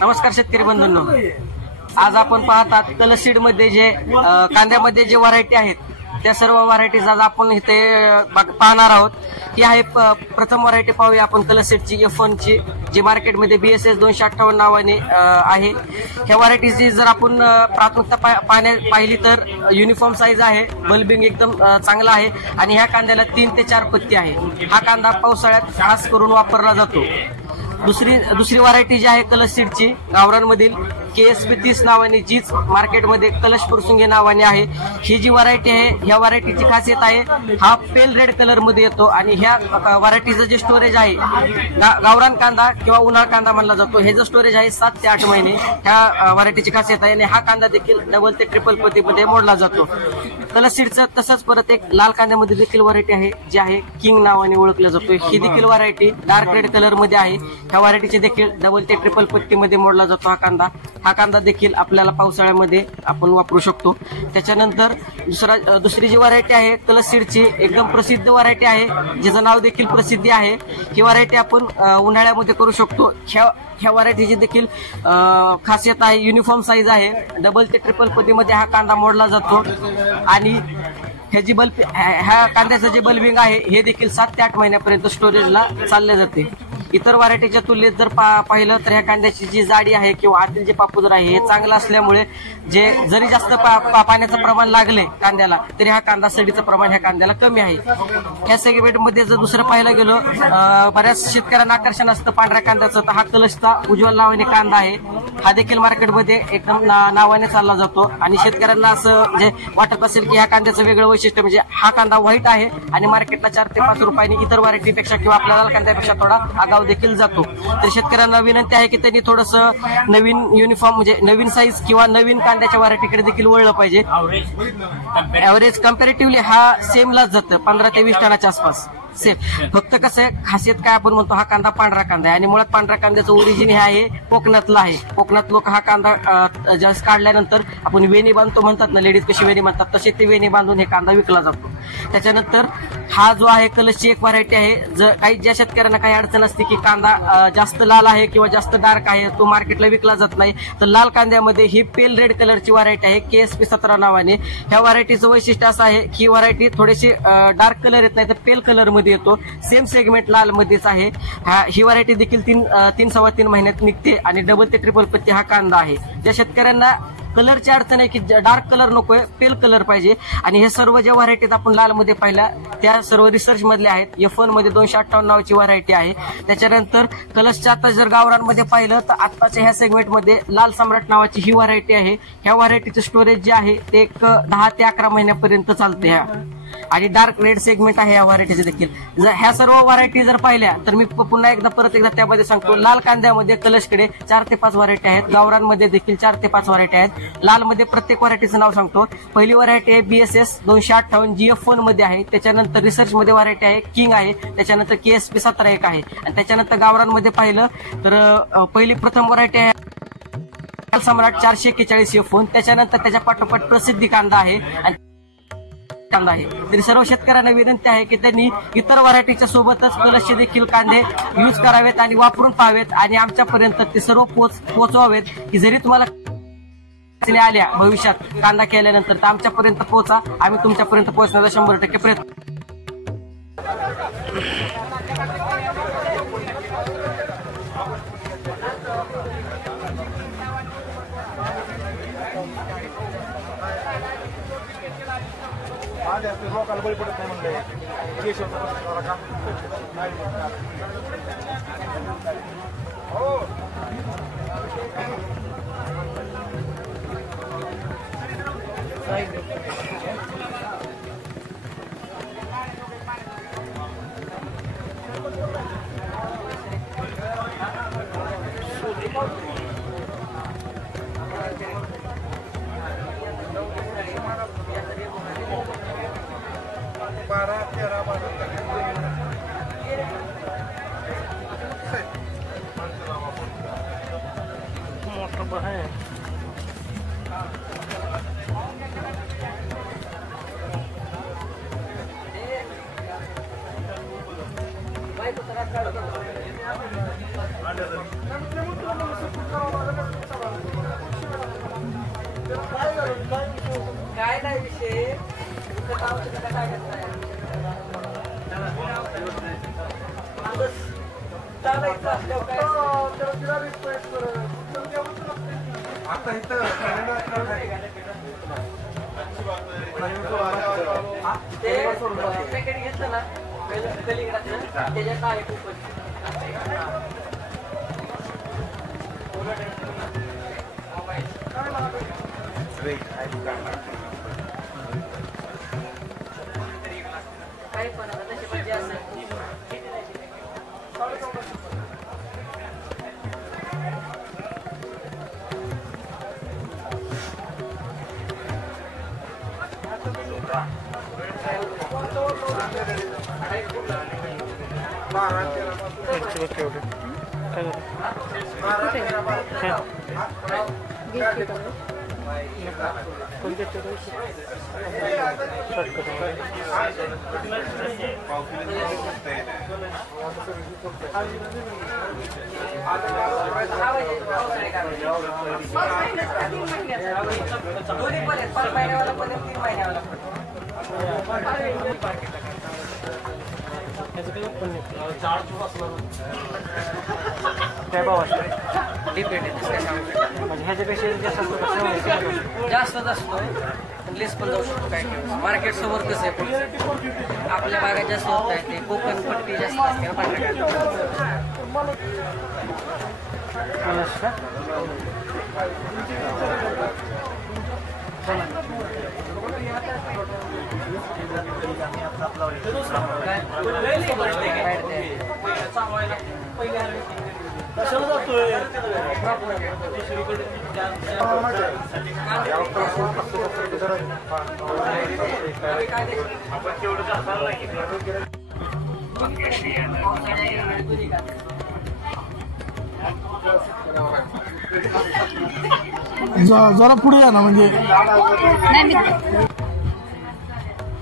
नमस्कार शेतकरी बंधूंनो, आज आपण पाहतात कलसीड मध्ये जे कांद्यामध्ये जे व्हरायटी आहेत त्या सर्व व्हरायटीज आज आपण इथे पाहणार आहोत. ही आहे प्रथम व्हरायटी. पाहूया आपण कलसीडची F1 ची, जी मार्केटमध्ये BSS 258 नावाने आहे. ह्या व्हरायटीची जर आपण प्राथमिकता पाहिली तर युनिफॉर्म साईज आहे, बल्बिंग एकदम चांगला आहे आणि ह्या कांद्याला 3 ते 4 पत्ती आहे. हा कांदा पावसाळ्यात खास करून वापरला जातो. दुसरी व्हरायटी जी आहे कलसीडची गावरानमधील KSP 30 नावाने, जीच मार्केटमध्ये कलश पुरसुंगे नावाने आहे. ही जी व्हरायटी आहे, ह्या व्हरायटीची खासियत आहे हा पेल रेड कलर मध्ये येतो आणि ह्या व्हरायटीचं जे स्टोरेज आहे, गावरान कांदा किंवा उन्हाळ कांदा म्हणला जातो, हे जे स्टोरेज आहे 7 ते 8 महिने ह्या व्हरायटीची खासियत आहे. आणि हा कांदा देखील डबल ते ट्रिपल पत्तीमध्ये मोडला जातो. कलसीडचं तसंच परत एक लाल कांद्यामध्ये देखील व्हरायटी आहे, जी आहे किंग नावाने ओळखलं जातो. ही देखील व्हरायटी डार्क रेड कलर मध्ये आहे. ह्या व्हरायटीचे देखील डबल ते ट्रिपल पत्तीमध्ये मोडला जातो हा कांदा देखील आपल्याला पावसाळ्यामध्ये आपण वापरू शकतो. त्याच्यानंतर दुसरी जी व्हरायटी आहे कलसीडची, एकदम प्रसिद्ध व्हरायटी आहे, जिचं नाव देखील प्रसिद्धी आहे. ही व्हरायटी आपण उन्हाळ्यामध्ये करू शकतो. ह्या व्हरायटीची देखील खासियत आहे, युनिफॉर्म साईज आहे, डबल ते ट्रिपल पत्तीमध्ये हा कांदा मोडला जातो आणि ह्या कांद्याचं जे बल्बिंग आहे हे देखील 7 ते 8 महिन्यापर्यंत स्टोरेजला चालले जाते. इतर व्हरायटीच्या तुलनेत जर पाहिलं तर ह्या कांद्याची जी जाडी आहे किंवा आतील जे पापुद्रा आहे हे चांगलं असल्यामुळे जरी जास्त पाण्याचं प्रमाण लागले कांद्याला तरी हा कांदा सडीचं प्रमाण ह्या कांद्याला कमी आहे. या सेगमेंटमध्ये जर दुसरं पाहायला गेलो, बऱ्याच शेतकऱ्यांना आकर्षण असतं पांढऱ्या कांद्याचं, तर हा कलशचा उज्ज्वल नावाने कांदा आहे. हा देखील मार्केटमध्ये एकदम नावाने चालला जातो आणि शेतकऱ्यांना असं म्हणजे वाटत असेल की ह्या कांद्याचं वेगळं वैशिष्ट्य म्हणजे हा कांदा व्हाईट आहे आणि मार्केटला 4 ते 5 रुपयांनी इतर व्हरायटीपेक्षा किंवा आपल्या लाल कांद्यापेक्षा थोडा आगाऊ देखील जातो. तर शेतकऱ्यांना विनंती आहे की त्यांनी थोडंसं नवीन युनिफॉर्म म्हणजे नवीन साईज किंवा नवीन कांद्याच्या व्हरायटीकडे देखील वळलं पाहिजे. ऍव्हरेज कम्पॅरेटिव्हली हा सेमलाच जातं, 15 ते 20 टनाच्या आसपास सेम. फक्त कसं आहे, खासियत काय आपण म्हणतो, हा कांदा पांढरा कांदा आहे आणि मुळात पांढऱ्या कांद्याचं ओरिजिन हे आहे कोकणातलं आहे. कोकणात लोक हा कांदा जास्त काढल्यानंतर आपण वेणी बांधतो म्हणतात ना, लेडीज कशी वेणी बांधतात तसे ते वेणी बांधून हे कांदा विकला जातो. त्याच्यानंतर हा जो आहे कलशची एक व्हरायटी आहे. ज्या शेतकऱ्यांना काही अडचण असते की कांदा जास्त लाल आहे किंवा जास्त डार्क आहे, तो मार्केटला विकला जात नाही, तर लाल कांद्यामध्ये ही पेल रेड कलरची व्हरायटी आहे KSP 17 नावाने. ह्या व्हरायटीचं वैशिष्ट्य असं आहे की ही व्हरायटी थोडीशी डार्क कलर येत नाही तर पेल कलर मध्ये येतो. सेम सेगमेंट लाल मध्येच आहे. ही व्हरायटी देखील 3-3.25 महिन्यात निघते आणि डबल ते ट्रिपल पत्ती हा कांदा आहे. ज्या शेतकऱ्यांना कलरची अडचण आहे की डार्क कलर नकोय, पेल कलर पाहिजे, आणि हे सर्व ज्या व्हरायटीज आपण लाल मध्ये पाहिल्या त्या सर्व रिसर्च मधल्या आहेत. F1 मध्ये 258 नावाची व्हरायटी आहे. त्याच्यानंतर कलशच्या आता जर गावरानमध्ये पाहिलं तर आत्ताच्या ह्या सेगमेंटमध्ये लाल सम्राट नावाची ही व्हरायटी आहे. ह्या व्हरायटीचं स्टोरेज जे आहे ते 10 ते 11 महिन्यापर्यंत चालते आणि डार्क रेड सेगमेंट आहे या व्हरायटीचे देखील. जर ह्या सर्व व्हरायटी जर पाहिल्या तर मी पुन्हा परत एकदा त्यामध्ये सांगतो, लाल कांद्यामध्ये कलशकडे 4 ते 5 व्हरायटी आहेत, गावरानमध्ये देखील 4 ते 5 व्हरायटी आहेत. लाल मध्ये प्रत्येक व्हरायटीचं नाव सांगतो. पहिली व्हरायटी आहे BSS 258 जी F1 मध्ये आहे. त्याच्यानंतर रिसर्च मध्ये व्हरायटी आहे किंग आहे. त्याच्यानंतर KSP 17 एक आहे आणि त्याच्यानंतर गावरानमध्ये पाहिलं तर प्रथम व्हरायटी आहे सम्राट 441 F1. त्याच्यानंतर त्याच्या पाठोपाठ प्रसिद्धी कांदा आहे आणि कांदा आहे. तरी सर्व शेतकऱ्यांना विनंती आहे की त्यांनी इतर व्हरायटीच्या सोबतच कलशचे देखील कांदे यूज करावेत आणि वापरून पाहावेत आणि आमच्यापर्यंत ते सर्व पोहोचवावेत की जरी तुम्हाला आल्या भविष्यात कांदा केल्यानंतर तर आमच्यापर्यंत पोहोचा, आम्ही तुमच्यापर्यंत पोहोचण्याचा 100% प्रयत्न. लोकांना बळी पडत नाही म्हणलं आहे. काय नाही विषय आता इथं पॅकेट घेतलं ना त्याच्यात आहे खूपच काही पण आता तशी पाहिजे असं दोन्ही पण आहेत 5 महिन्यावाला पण 3 महिन्यावाला पण काय भाव असतो डिपेंड म्हणजे ह्याच्यापेक्षा जास्त असतो लेस पण जाऊ शकतो काय मार्केट समोर कसं आहे आपल्या भागात जास्त होत आहे ते कोकण पट्टी जास्त असते ना मार्केट जरा पुढे या ना म्हणजे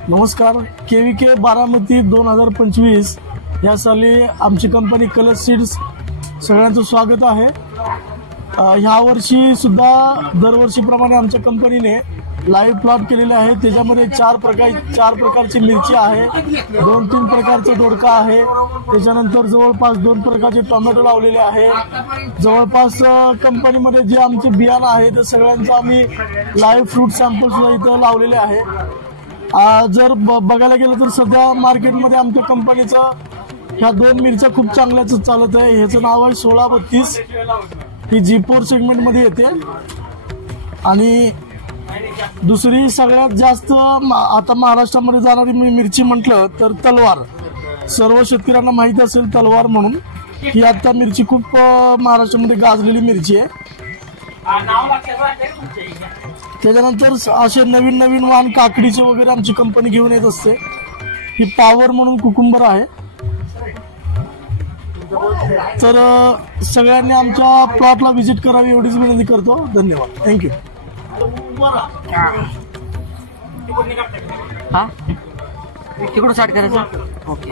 नमस्कार KVK बारामती 2025 या साली आमची कंपनी कलर सीड्स सगळ्यांचं स्वागत आहे। ह्या वर्षी सुद्धा दरवर्षीप्रमाणे आमच्या कंपनीने लाईव्ह प्लॉट केलेले आहे। त्याच्यामध्ये चार प्रकारची मिरची आहे, 2-3 प्रकारचा दोडका आहे, त्याच्यानंतर जवळपास 2 प्रकारचे टोमॅटो लावलेले आहे। जवळपास कंपनीमध्ये जे आमचे बियाणं आहे ते सगळ्यांचं आम्ही लाईव्ह फ्रूट सॅम्पल सुद्धा इथं लावलेले आहे। जर बघायला गेलं तर सध्या मार्केटमध्ये आमच्या कंपनीचं ह्या 2 मिरच्या खूप चांगल्याच चालत आहे। ह्याचं नाव आहे 1632, ही G4 सेगमेंट मध्ये येते। आणि दुसरी सगळ्यात जास्त आता महाराष्ट्रामध्ये जाणारी मिरची म्हटलं तर तलवार, सर्व शेतकऱ्यांना माहिती असेल तलवार म्हणून, ही आता मिरची खूप महाराष्ट्रामध्ये गाजलेली मिरची आहे। त्याच्यानंतर असे नवीन वाण काकडीचे वगैरे आमची कंपनी घेऊन येत असते। ही पॉवर म्हणून कुकुंबर आहे। तर सगळ्यांनी आमच्या प्लॉटला व्हिजिट करावी एवढीच विनंती करतो। धन्यवाद, थँक्यू। हा तिकडून स्टार्ट करायचं ओके